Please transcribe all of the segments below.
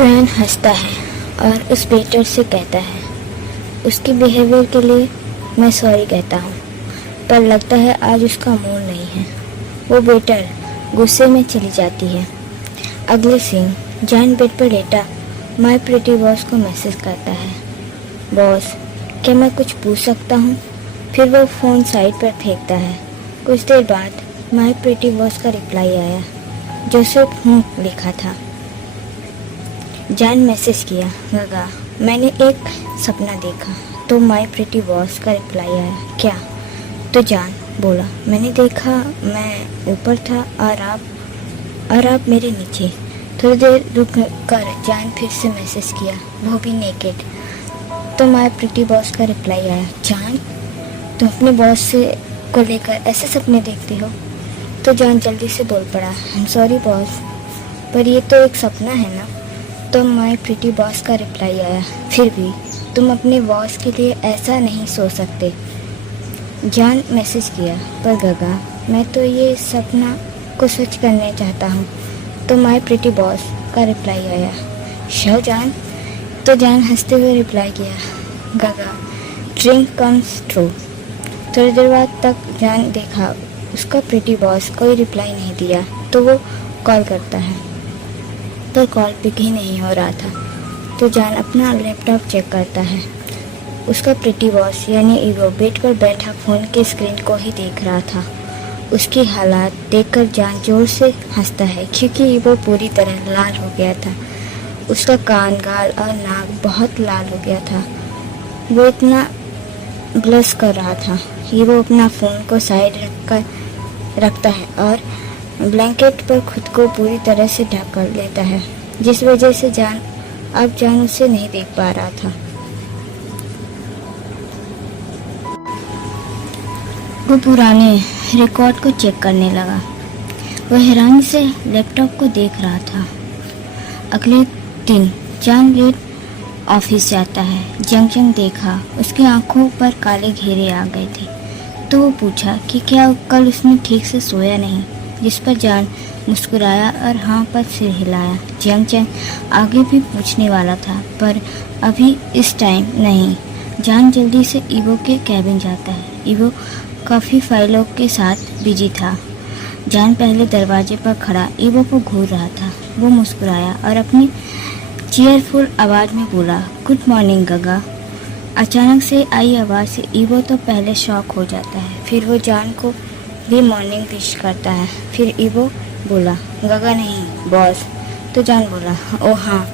शयान हंसता है और उस वेटर से कहता है, उसकी बिहेवियर के लिए मैं सॉरी कहता हूँ, पर लगता है आज उसका मूड नहीं है। वो वेटर गुस्से में चली जाती है। अगले सीन, जॉन बेड पर लेटा माय प्रिटी बॉस को मैसेज करता है, बॉस क्या मैं कुछ पूछ सकता हूँ? फिर वो फ़ोन साइड पर फेंकता है। कुछ देर बाद माय प्रिटी बॉस का रिप्लाई आया, जो सिर्फ लिखा था। जॉन मैसेज किया, गगा मैंने एक सपना देखा। तो माय प्रिटी बॉस का रिप्लाई आया, क्या? तो जॉन बोला, मैंने देखा मैं ऊपर था और आप मेरे नीचे। थोड़ी देर रुक कर जॉन फिर से मैसेज किया, वो भी नेकेड। तो माय प्रिटी बॉस का रिप्लाई आया, जॉन तुम अपने बॉस से को लेकर ऐसे सपने देखती हो? तो जॉन जल्दी से बोल पड़ा, आई एम सॉरी बॉस, पर ये तो एक सपना है ना। तो माय प्रिटी बॉस का रिप्लाई आया, फिर भी तुम अपने बॉस के लिए ऐसा नहीं सोच सकते। जॉन मैसेज किया, पर गगा मैं तो ये सपना को सच करना चाहता हूँ। तो माय प्रिटी बॉस का रिप्लाई आया, श्योर जॉन? तो जॉन हंसते हुए रिप्लाई किया, गगा ड्रीम कम्स ट्रू। थोड़ी देर बाद तक जॉन देखा उसका प्रिटी बॉस कोई रिप्लाई नहीं दिया, तो वो कॉल करता है, पर कॉल पिक ही नहीं हो रहा था। तो जॉन अपना लैपटॉप चेक करता है। उसका प्रिटी बॉस यानी ईवो बेड पर बैठा फ़ोन की स्क्रीन को ही देख रहा था। उसकी हालात देखकर जॉन जोर से हंसता है, क्योंकि ईवो पूरी तरह लाल हो गया था। उसका कान, गाल और नाक बहुत लाल हो गया था। वो इतना ब्लश कर रहा था। ईवो अपना फ़ोन को साइड रखता है और ब्लैंकेट पर खुद को पूरी तरह से ढक कर लेता है, जिस वजह से जॉन उसे नहीं देख पा रहा था। वो पुराने रिकॉर्ड को चेक करने लगा। वह हैरानी से लैपटॉप को देख रहा था। अगले दिन जॉन लेट ऑफिस जाता है। जंग देखा, उसकी आंखों पर काले घेरे आ गए थे। तो वो पूछा कि क्या कल उसने ठीक से सोया नहीं, जिस पर जॉन मुस्कुराया और हाँ पर सिर हिलाया। जंग आगे भी पूछने वाला था, पर अभी इस टाइम नहीं। जॉन जल्दी से ईवो के कैबिन जाता है। ईवो काफ़ी फाइलों के साथ बिजी था। जॉन पहले दरवाजे पर खड़ा ईवो को घूर रहा था। वो मुस्कुराया और अपनी चीयरफुल आवाज़ में बोला, गुड मॉर्निंग गगा। अचानक से आई आवाज़ से ईवो तो पहले शॉक हो जाता है, फिर वो जॉन को भी मॉर्निंग विश करता है। फिर ईवो बोला, गगा नहीं बॉस। तो जॉन बोला, ओ हाँ।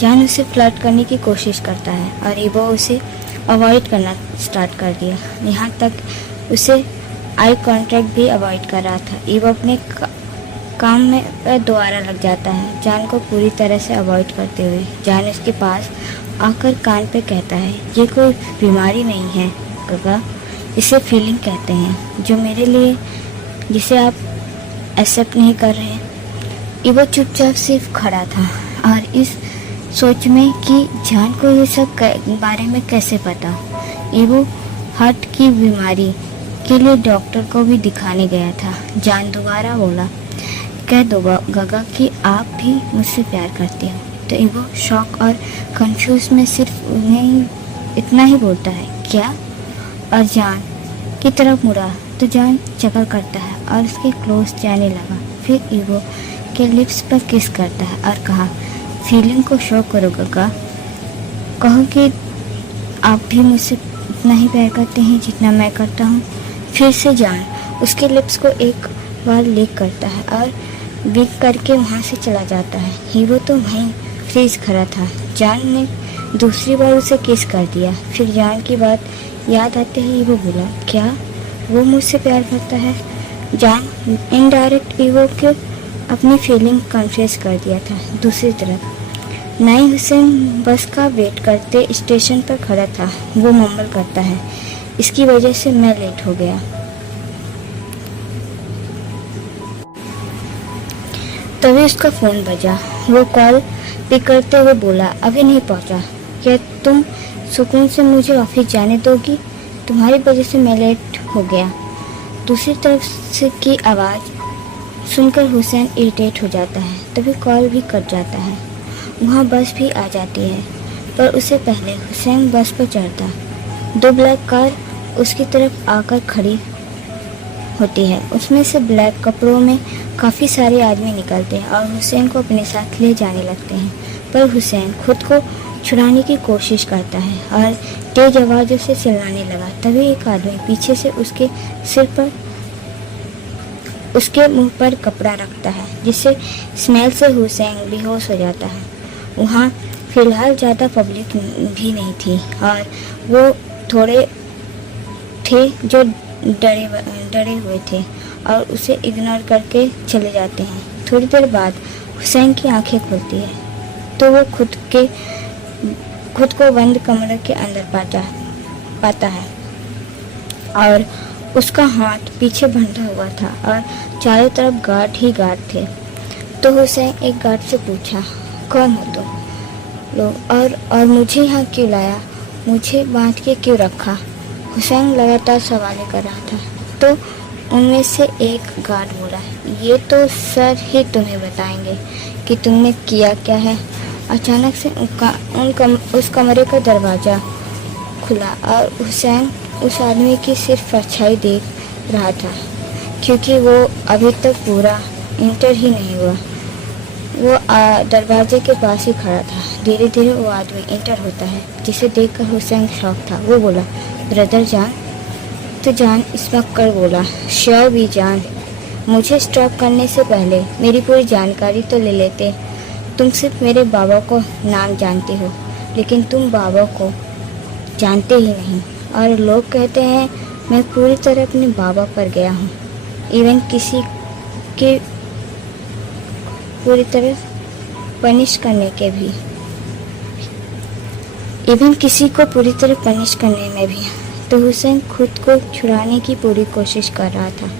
जॉन उसे फ्लर्ट करने की कोशिश करता है और ईवो उसे अवॉइड करना स्टार्ट कर दिया। यहाँ तक उसे आई कांटेक्ट भी अवॉइड कर रहा था। ईवो अपने काम में दोबारा लग जाता है, जॉन को पूरी तरह से अवॉइड करते हुए। जॉन उसके पास आकर कान पे कहता है, ये कोई बीमारी नहीं है गगा, इसे फीलिंग कहते हैं, जो मेरे लिए जिसे आप एक्सेप्ट नहीं कर रहे। ईवो चुपचाप सिर्फ खड़ा था और इस सोच में कि जॉन को ये सब बारे में कैसे पता। ईवो हार्ट की बीमारी के लिए डॉक्टर को भी दिखाने गया था। जॉन दोबारा बोला, कह दो गगा कि आप भी मुझसे प्यार करती हो। तो ईवो शॉक और कंफ्यूज में सिर्फ उन्हें इतना ही बोलता है, क्या? और जॉन की तरफ मुड़ा तो जॉन चक्कर करता है और उसके क्लोज जाने लगा। फिर ईवो के लिप्स पर किस करता है और कहा, फीलिंग को शो करो गगा, कहो कि आप भी मुझसे उतना ही प्यार करते हैं जितना मैं करता हूँ। फिर से जॉन उसके लिप्स को एक बार लिक करता है और विक करके वहाँ से चला जाता है। ईवो तो वहीं फ्रीज खड़ा था। जॉन ने दूसरी बार उसे किस कर दिया। फिर जॉन की बात याद आते ही ईवो बोला, क्या वो मुझसे प्यार करता है? जॉन इनडायरेक्ट ईवो को अपनी फीलिंग कन्फेस कर दिया था। दूसरी तरफ नाई हुसैन बस का वेट करते स्टेशन पर खड़ा था। वो मम्बल करता है, इसकी वजह से मैं लेट हो गया। तभी उसका फ़ोन बजा। वो कॉल पिक करते हुए बोला, अभी नहीं पहुंचा, क्या तुम सुकून से मुझे ऑफिस जाने दोगी? तुम्हारी वजह से मैं लेट हो गया। दूसरी तरफ से की आवाज़ सुनकर हुसैन इरिटेट हो जाता है। तभी कॉल भी कट जाता है। वहाँ बस भी आ जाती है, पर उससे पहले हुसैन बस पर चढ़ता। 2 ब्लैक कार उसकी तरफ आकर खड़ी होती है। उसमें से ब्लैक कपड़ों में काफ़ी सारे आदमी निकलते हैं और हुसैन को अपने साथ ले जाने लगते हैं। पर हुसैन खुद को छुड़ाने की कोशिश करता है और तेज आवाज़ों से चिल्लाने लगा। तभी एक आदमी पीछे से उसके सिर पर उसके मुंह पर कपड़ा रखता है, जिससे स्मेल से हुसैन बेहोश हो जाता है। वहाँ फिलहाल ज़्यादा पब्लिक भी नहीं थी और वो थोड़े थे जो डरे हुए थे और उसे इग्नोर करके चले जाते हैं। थोड़ी देर बाद हुसैन की आंखें खुलती है तो वो खुद को बंद कमरे के अंदर पाता है और उसका हाथ पीछे बंधा हुआ था और चारों तरफ गार्ड ही गार्ड थे। तो हुसैन एक गार्ड से पूछा, कौन हो तुम लोग और मुझे यहाँ क्यों लाया, मुझे बांध के क्यों रखा? हुसैन लगातार सवालें कर रहा था। तो उनमें से एक गार्ड बोला, ये तो सर ही तुम्हें बताएंगे कि तुमने किया क्या है। अचानक से उस कमरे का दरवाज़ा खुला और हुसैन उस आदमी की सिर्फ परछाई देख रहा था, क्योंकि वो अभी तक पूरा इंटर ही नहीं हुआ। वो दरवाजे के पास ही खड़ा था। धीरे धीरे वो आदमी इंटर होता है, जिसे देखकर हुसैन शॉक था। वो बोला, ब्रदर जान। तो जान इस्मक्कर बोला, श्योर भी जान। मुझे स्टॉप करने से पहले मेरी पूरी जानकारी तो ले लेते। तुम सिर्फ मेरे बाबा को नाम जानते हो, लेकिन तुम बाबा को जानते ही नहीं। और लोग कहते हैं मैं पूरी तरह अपने बाबा पर गया हूँ, इवन किसी के पूरी तरह पनिश करने के भी, इवन किसी को पूरी तरह पनिश करने में भी। तो हुसैन खुद को छुड़ाने की पूरी कोशिश कर रहा था,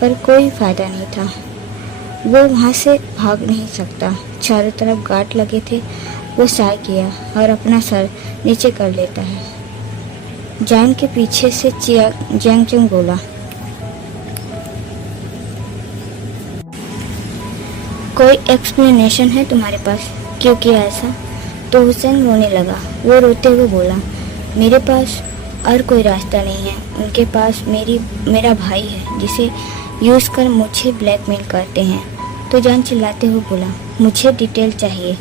पर कोई फायदा नहीं था। वो वहाँ से भाग नहीं सकता। चारों तरफ गार्ड लगे थे। वो साय किया और अपना सर नीचे कर लेता है। जान के पीछे से जियांग बोला, कोई एक्सप्लेनेशन है तुम्हारे पास, क्यों किया ऐसा? तो हुसैन रोने लगा। वो रोते हुए बोला, मेरे पास और कोई रास्ता नहीं है। उनके पास मेरा भाई है, जिसे यूज़ कर मुझे ब्लैकमेल करते हैं। तो जान चिल्लाते हुए बोला, मुझे डिटेल चाहिए।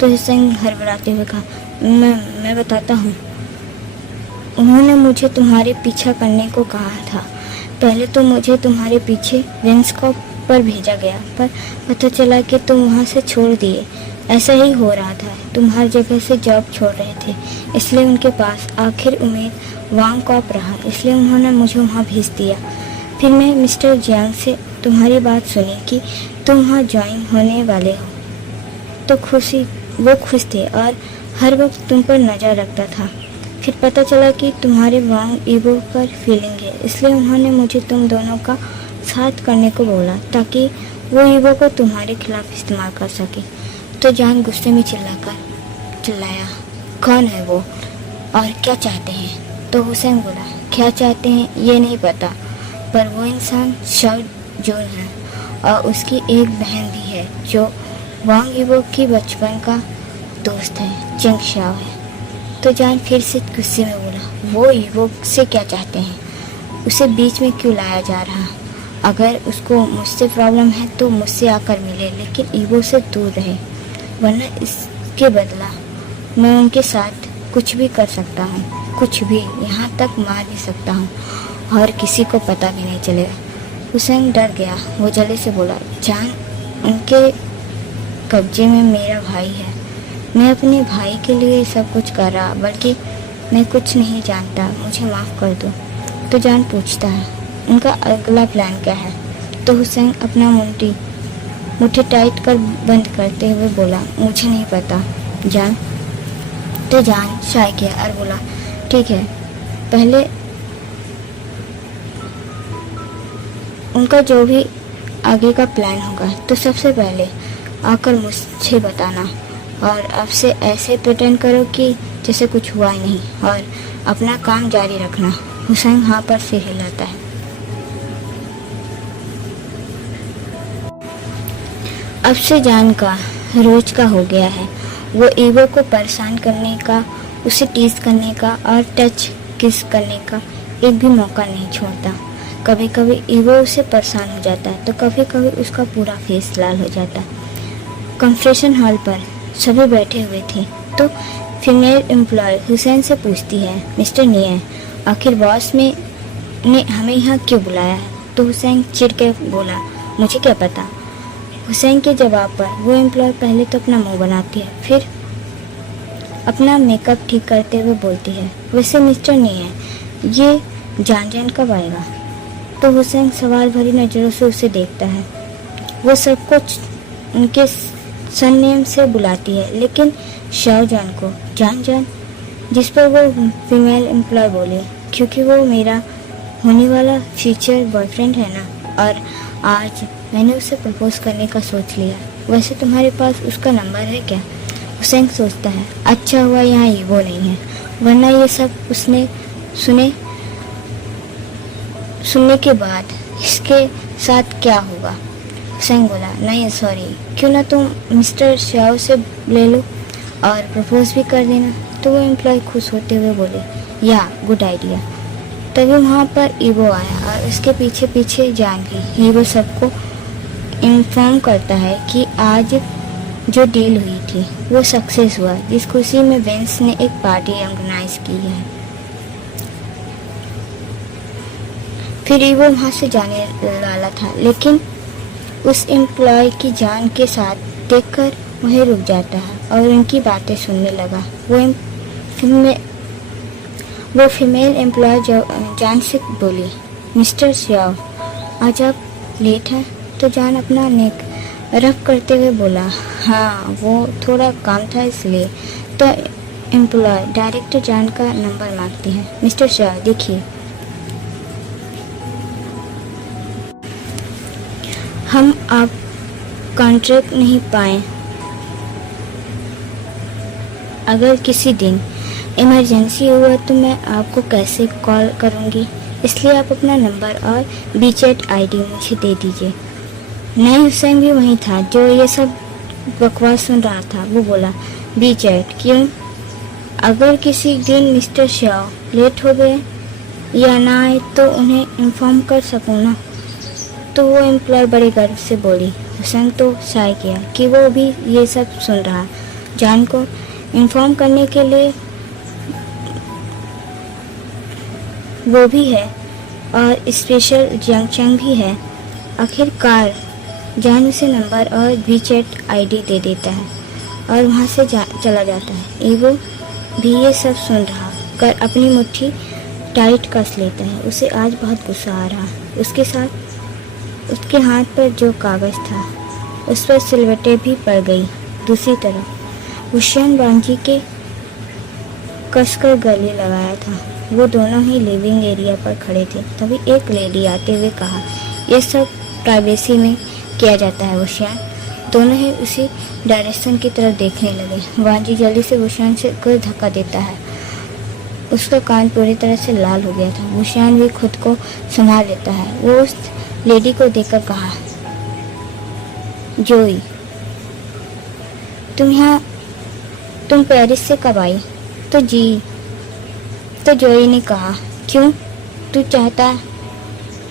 तो हुसैन हड़बड़ाते हुए कहा, मैं बताता हूँ। उन्होंने मुझे तुम्हारे पीछा करने को कहा था। पहले तो मुझे तुम्हारे पीछे वेंसकॉप पर भेजा गया, पर पता चला कि तुम वहाँ से छोड़ दिए। ऐसा ही हो रहा था, तुम हर जगह से जॉब छोड़ रहे थे, इसलिए उनके पास आखिर उम्मीद वांग कॉप रहा, इसलिए उन्होंने मुझे वहाँ भेज दिया। फिर मैं मिस्टर जियांग से तुम्हारी बात सुनी कि तुम वहाँ ज्वाइन होने वाले हो, तो वो खुश थे और हर वक्त तुम पर नज़र रखता था। फिर पता चला कि तुम्हारे वांग ईगो पर फीलिंग है, इसलिए उन्होंने मुझे तुम दोनों का साथ करने को बोला, ताकि वो ईगो को तुम्हारे खिलाफ इस्तेमाल कर सके। तो जान गुस्से में चिल्लाया, कौन है वो और क्या चाहते हैं? तो हुसैन बोला, क्या चाहते हैं ये नहीं पता, पर वो इंसान शाओ जून है और उसकी एक बहन भी है जो वांग ईगो की बचपन का दोस्त है, चेंग शाओ है। तो जान फिर से गुस्से में बोला, वो ईगो से क्या चाहते हैं? उसे बीच में क्यों लाया जा रहा? अगर उसको मुझसे प्रॉब्लम है तो मुझसे आकर मिले, लेकिन ईगो से दूर रहे, वरना इसके बदला मैं उनके साथ कुछ भी कर सकता हूँ, कुछ भी, यहाँ तक मार भी सकता हूँ और किसी को पता भी नहीं चलेगा। हुसैन डर गया। वो जल्दी से बोला, जान, उनके कब्जे में मेरा भाई है। मैं अपने भाई के लिए सब कुछ कर रहा, बल्कि मैं कुछ नहीं जानता, मुझे माफ़ कर दो। तो जान पूछता है, उनका अगला प्लान क्या है? तो हुसैन अपना मुट्ठी टाइट कर बंद करते हुए बोला, मुझे नहीं पता जान। तो जान शाय किया और बोला, ठीक है, पहले उनका जो भी आगे का प्लान होगा तो सबसे पहले आकर मुझसे बताना, और अब से ऐसे प्रिटेंड करो कि जैसे कुछ हुआ ही नहीं, और अपना काम जारी रखना। हुसैन हाँ पर सिर हिलाता है। अब से जान का रोज का हो गया है वो ईवो को परेशान करने का, उसे टीज करने का और टच किस करने का एक भी मौका नहीं छोड़ता। कभी कभी ईवो उससे परेशान हो जाता है तो कभी कभी उसका पूरा फेस लाल हो जाता है। कॉन्फ्रेंस हॉल पर सभी बैठे हुए थे तो फीमेल एम्प्लॉय हुसैन से पूछती है, मिस्टर नियर, आखिर बॉस ने हमें यहाँ क्यों बुलाया है? तो हुसैन चिढ़ के बोला, मुझे क्या पता। हुसैन के जवाब पर वो एम्प्लॉय पहले तो अपना मुंह बनाती है, फिर अपना मेकअप ठीक करते हुए बोलती है, वैसे मिस्टर नियर, ये जान कब आएगा? तो हुसैन सवाल भरी नज़रों से उसे देखता है। वो सब कुछ उनके सरनेम से बुलाती है, लेकिन शाहजहान को जान, जिस पर वो फीमेल एम्प्लॉय बोले, क्योंकि वो मेरा होने वाला फ्यूचर बॉयफ्रेंड है ना, और आज मैंने उसे प्रपोज करने का सोच लिया। वैसे तुम्हारे पास उसका नंबर है क्या? हुसैन सोचता है, अच्छा हुआ यहाँ ईवो नहीं है, वरना ये सब उसने सुनने के बाद इसके साथ क्या होगा। हुसैन बोला, नहीं सॉरी, क्यों ना तुम मिस्टर शाह से ले लो और प्रपोज भी कर देना। तो वो एम्प्लॉय खुश होते हुए बोले, या गुड आइडिया। तभी वहाँ पर ईवो आया और उसके पीछे पीछे जान भी। ईवो सबको इन्फॉर्म करता है कि आज जो डील हुई थी वो सक्सेस हुआ, जिस खुशी में वेंस ने एक पार्टी ऑर्गेनाइज की है। फिर ईवो वहाँ से जाने वाला था, लेकिन उस एम्प्लॉय की जान के साथ देखकर वहीं रुक जाता है और उनकी बातें सुनने लगा। वो फीमेल एम्प्लॉय जान से बोली, मिस्टर श्याव, आज आप लेट हैं? तो जान अपना नेक रफ करते हुए बोला, हाँ वो थोड़ा काम था इसलिए। तो एम्प्लॉय डायरेक्टर जान का नंबर मांगती है। मिस्टर श्याव देखिए, हम आप कॉन्ट्रैक्ट नहीं पाए, अगर किसी दिन इमरजेंसी हुआ तो मैं आपको कैसे कॉल करूंगी, इसलिए आप अपना नंबर और बीचैट आईडी मुझे दे दीजिए। नए हुसैन भी वहीं था जो ये सब बकवास सुन रहा था। वो बोला, बीचैट क्यों? अगर किसी दिन मिस्टर शाह लेट हो गए या ना आए तो उन्हें इन्फॉर्म कर सकूँ ना। तो वो एम्प्लॉय बड़े गर्व से बोली। हुसैन तो शाय किया कि वो भी ये सब सुन रहा। जान को इन्फॉर्म करने के लिए वो भी है और स्पेशल जंक्शन भी है। आखिरकार जान उसे नंबर और वीचैट आईडी दे देता है और वहाँ से चला जाता है। ईवो भी ये सब सुन रहा कर अपनी मुट्ठी टाइट कस लेता है। उसे आज बहुत गुस्सा आ रहा। उसके साथ उसके हाथ पर जो कागज़ था उस पर सिलवटें भी पड़ गई। दूसरी तरफ हुसैन बांजी के कसकर गले लगाया था। वो दोनों ही लिविंग एरिया पर खड़े थे। तभी एक लेडी आते हुए कहा, यह सब प्राइवेसी में किया जाता है हुसैन। दोनों ही उसी डायरेक्शन की तरफ देखने लगे। बांजी जल्दी से हुसैन से कुछ धक्का देता है। उसका कान पूरी तरह से लाल हो गया था। हुसैन भी खुद को संभाल लेता है। वो उस लेडी को देखकर कहा, जोई, तुम पेरिस से कब आई? तो जोई ने कहा, क्यों, तू चाहता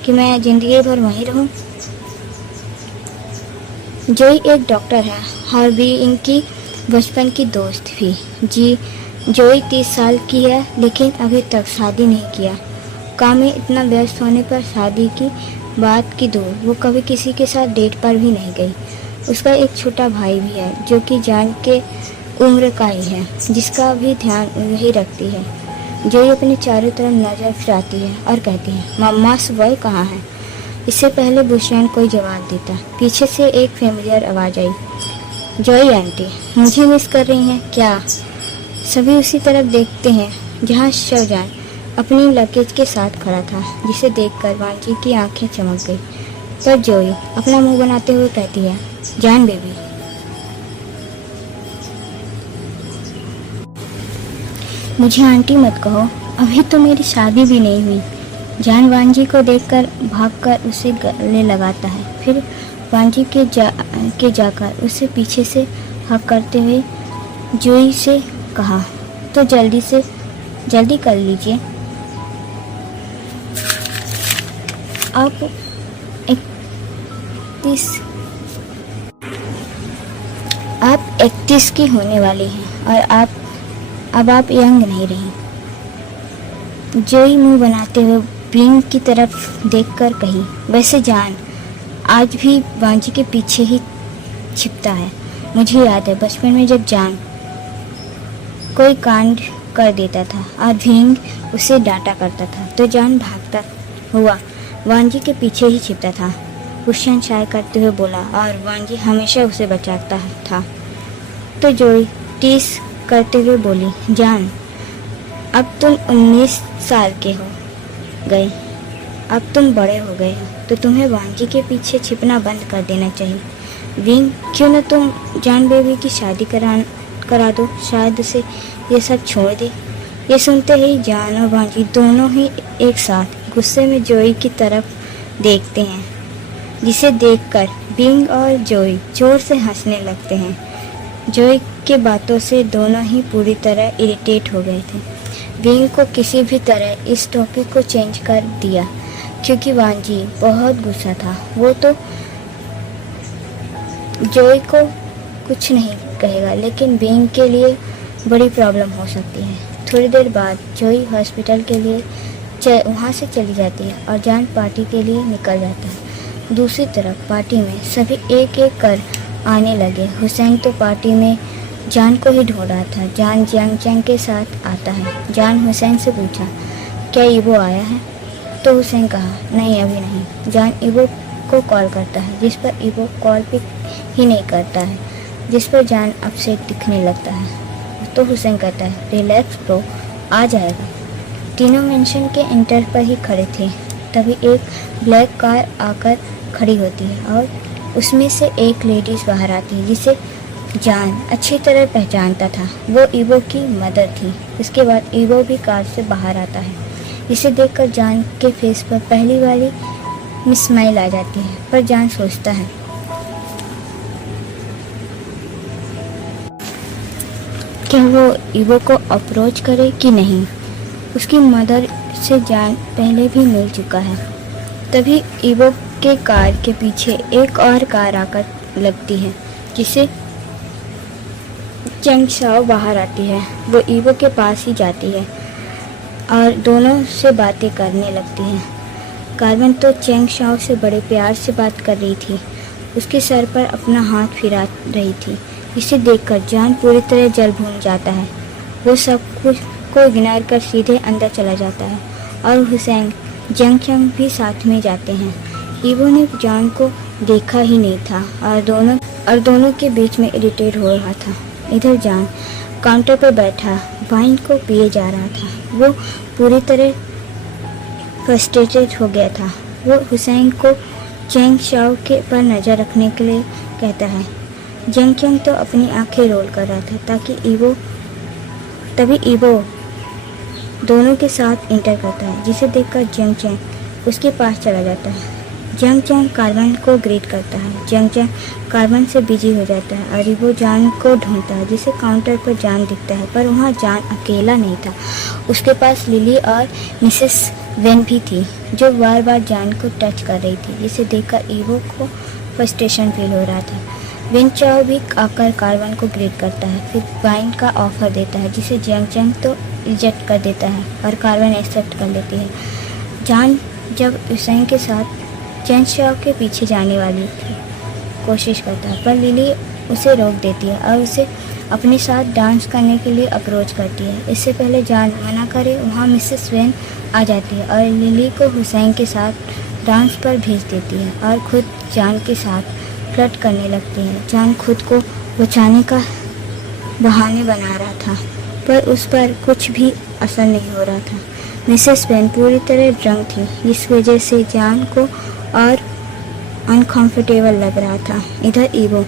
कि मैं जिंदगी भर वहीं रहूं? जोई एक डॉक्टर है और भी इनकी बचपन की दोस्त भी। जी, जोई 30 साल की है लेकिन अभी तक शादी नहीं किया। काम में इतना व्यस्त होने पर शादी की बात की दूर, वो कभी किसी के साथ डेट पर भी नहीं गई। उसका एक छोटा भाई भी है जो कि जान के उम्र का ही है, जिसका भी ध्यान वही रखती है। जोई अपने चारों तरफ नजर फिराती है और कहती है, मम्मा सुबह कहाँ है? इससे पहले हुसैन कोई जवाब देता, पीछे से एक फेमिलियर आवाज़ आई, जोई आंटी, मुझे मिस कर रही हैं क्या? सभी उसी तरफ देखते हैं जहाँ शाहजहान अपनी लगेज के साथ खड़ा था, जिसे देखकर बांजी की आंखें चमक गई। तब जोई अपना मुंह बनाते हुए कहती है, जान बेबी, मुझे आंटी मत कहो, अभी तो मेरी शादी भी नहीं हुई। जान वांजी को देखकर भागकर उसे गले लगाता है। फिर वांजी के जाकर उसे पीछे से हक करते हुए जोई से कहा, तो जल्दी कर लीजिए। आप 31 की होने वाली हैं और अब आप यंग नहीं रही। जोई मुंह बनाते हुए बिंग की तरफ देखकर कही, वैसे जान आज भी वांजी के पीछे ही छिपता है। मुझे याद है बचपन में जब जान कोई कांड कर देता था और बिंग उसे डांटा करता था तो जान भागता हुआ वांजी के पीछे ही छिपता था। हुसैन शाय करते हुए बोला, और वांजी हमेशा उसे बचाता था। तो जोई टीस करते हुए बोली, जान अब तुम 19 साल के हो गए, अब तुम बड़े हो गए हो, तो तुम्हें वांजी के पीछे छिपना बंद कर देना चाहिए। विंग, क्यों न तुम जान बेबी की शादी करा दो, शायद उसे ये सब छोड़ दे। ये सुनते ही जान और वांजी दोनों ही एक साथ गुस्से में जोई की तरफ देखते हैं, जिसे देखकर बिंग और जोई जोर से हंसने लगते हैं। जोई के बातों से दोनों ही पूरी तरह इरिटेट हो गए थे। बिंग को किसी भी तरह इस टॉपिक को चेंज कर दिया क्योंकि वांजी बहुत गुस्सा था। वो तो जोई को कुछ नहीं कहेगा, लेकिन बिंग के लिए बड़ी प्रॉब्लम हो सकती है। थोड़ी देर बाद जोई हॉस्पिटल के लिए वहाँ से चली जाती है और जान पार्टी के लिए निकल जाता है। दूसरी तरफ पार्टी में सभी एक एक कर आने लगे। हुसैन तो पार्टी में जान को ही ढूंढ रहा था। जान जियांग के साथ आता है। जान हुसैन से पूछा, क्या ईवो आया है? तो हुसैन कहा, नहीं अभी नहीं। जान ईवो को कॉल करता है, जिस पर ईवो कॉल पिक ही नहीं करता है, जिस पर जान अपसेट दिखने लगता है। तो हुसैन कहता है, रिलैक्स ब्रो, आ जाएगा। तीनों मेंशन के इंटर पर ही खड़े थे, तभी एक ब्लैक कार आकर खड़ी होती है और उसमें से एक लेडीज बाहर आती है जिसे जान अच्छी तरह पहचानता था। वो ईवो की मदर थी। इसके बाद ईवो भी कार से बाहर आता है। इसे देखकर जान के फेस पर पहली वाली स्माइल आ जाती है, पर जान सोचता है क्या वो ईवो को अप्रोच करे कि नहीं। उसकी मदर से जान पहले भी मिल चुका है। तभी ईवो के कार के पीछे एक और कार आकर लगती है, जिसे चेंग शाओ बाहर आती है। वो ईवो के पास ही जाती है और दोनों से बातें करने लगती हैं। कार्बन तो चेंग शाओ से बड़े प्यार से बात कर रही थी, उसके सर पर अपना हाथ फिरा रही थी। इसे देखकर जान पूरी तरह जल भून जाता है। वो सब कुछ को इग्नोर कर सीधे अंदर चला जाता है और हुसैन जंग भी साथ में जाते हैं। ईवो ने जान को देखा ही नहीं था और दोनों के बीच में इरिटेट हो रहा था। इधर जान काउंटर पर बैठा वाइन को पिए जा रहा था। वो पूरी तरह फ्रस्ट्रेटेड हो गया था। वो हुसैन को चेंग शाओ के पर नज़र रखने के लिए कहता है। जंग तो अपनी आंखें रोल कर रहा था तभी ईवो दोनों के साथ इंटर करता है, जिसे देखकर जंग उसके पास चला जाता है। जंग कार्बन को ग्रीट करता है। जंग कार्बन से बिजी हो जाता है और ईवो जान को ढूंढता है, जिसे काउंटर पर जान दिखता है, पर वहाँ जान अकेला नहीं था। उसके पास लिली और मिसेस वेन भी थी, जो बार बार जान को टच कर रही थी, जिसे देखकर ईवो को फ्रस्ट्रेशन फील हो रहा था। विन चाओ भी आकर कार्बन को ग्रीट करता है, फिर वाइन का ऑफर देता है, जिसे जंग तो रिजेक्ट कर देता है और कार्बन एक्सेप्ट कर लेती है। जान जब हुसैन के साथ चेंग शाओ के पीछे जाने वाली थी कोशिश करता है, पर लिली उसे रोक देती है और उसे अपने साथ डांस करने के लिए अप्रोच करती है। इससे पहले जान मना करे, वहाँ मिसेस वेन आ जाती है और लिली को हुसैन के साथ डांस पर भेज देती है और खुद जान के साथ फ्लर्ट करने लगती है। जान खुद को बचाने का बहाने बना रहा था, पर उस पर कुछ भी असर नहीं हो रहा था। मिसेस वेन पूरी तरह ड्रंक थी, इस वजह से जान को और अनकंफर्टेबल लग रहा था। इधर ईवो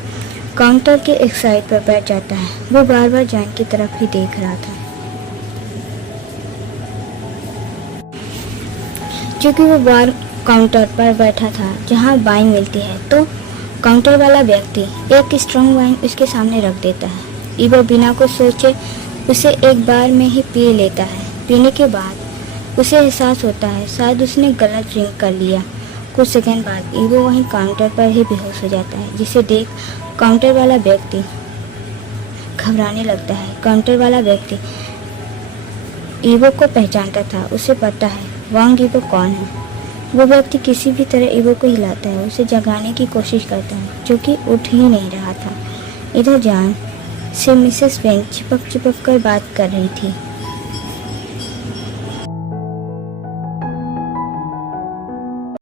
काउंटर के एक साइड पर बैठ जाता है। वो बार बार जान की तरफ ही देख रहा था, क्योंकि वो बार काउंटर पर बैठा था जहाँ वाइन मिलती है, तो काउंटर वाला व्यक्ति एक स्ट्रॉन्ग वाइन उसके सामने रख देता है। ईवो बिना कुछ सोचे उसे एक बार में ही पी लेता है। पीने के बाद उसे एहसास होता है शायद उसने गलत ड्रिंक कर लिया। कुछ सेकंड बाद ईवो वहीं काउंटर पर ही बेहोश हो जाता है, जिसे देख काउंटर वाला व्यक्ति घबराने लगता है। काउंटर वाला व्यक्ति ईवो को पहचानता था, उसे पता है वांग ईवो कौन है। वो व्यक्ति किसी भी तरह ईवो को हिलाता है, उसे जगाने की कोशिश करता है, जो कि उठ ही नहीं रहा था। इधर जान से मिसेस वेंग चिपक कर बात कर रही थी।